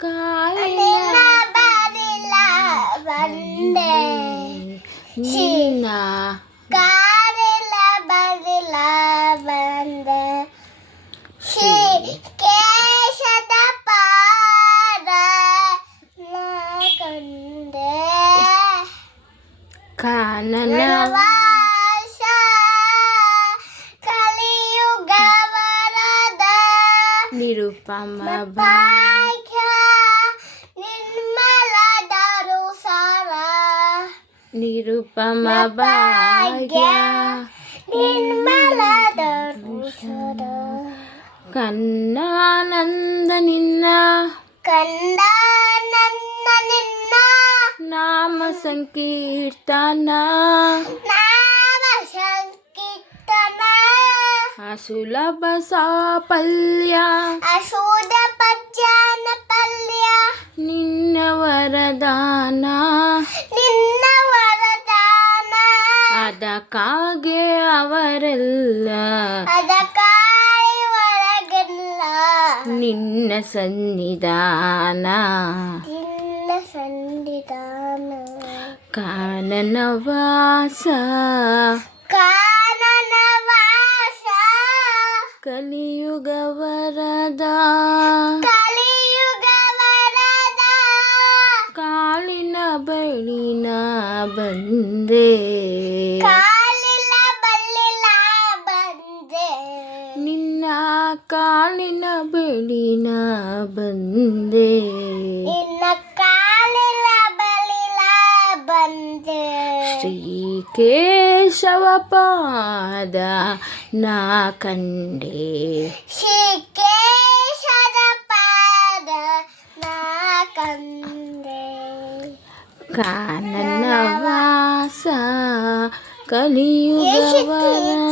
ಕಾಲಿನ ಬಲಿಲ ಬಂದೆ ನಿನ್ನ ಕಾಲಿಲ ಬಲಿಲ ಬಂದೆ ಕೇಶದ ಪಾದ ಕಂದೆ ಕಾನನ ವಾಸ ಕಲಿಯುಗ ವರದ ನಿರುಪಮ ಭಾಗ್ಯ ನಿರ್ಮಲ ದಾರುಸಾರ ನಿರುಪಮ ಭಾಗ್ಯ ನಿರ್ಮಲ ದಾರುಸಾರ ಕನ್ನಾನಂದ ನಿನ್ನ ಕಂದಾನಂದ ನಿನ್ನ ನಾಮ ಸಂಕೀರ್ತನ ನಾಮ ಸಂಕೀರ್ತನ ಅಸುಲಭ ಸಾಫಲ್ಯ ಅಶೋಧ ಪಜ್ಜಾನ ಪಲ್ಯ ನಿನ್ನ ವರದಾನ ನಿನ್ನ ವರದಾನ ಅದಕ್ಕಾಗೆ ಅವರೆಲ್ಲ ಅದಕ್ಕಾಗಿ ಹೊರಗಲ್ಲ ನಿನ್ನ ಸನ್ನಿಧಾನ ನಿನ್ನ ಸಂವಿಧಾನ ಕಾನನ ವಾಸ ಕಾನನ ವಾಸ ಕಲಿಯುಗ ವರದ ಕಲಿಯುಗ ವರದ ಕಾಲಿನ ಬಳಿನ ಬಂದೆ ಕಾಲಿಲ ಬಲ್ಲಿಲ ಬಂದೆ ನಿನ್ನ ಕಾಲಿನ ಬಳಿನ ಬಂದೆ ನಿನ್ನ ಕಾಲಿಲ ಬಲಿಲ ಬಂದೆ ಶ್ರೀ ಕೇಶವ ಪಾದ ನಾ ಕಂಡೆ ಶಿಕೇಶದ ಪಾದ ನಾ ಕಂದೆ ಕಾನನ ವಾಸ ಕಲಿಯುಗ ವರದ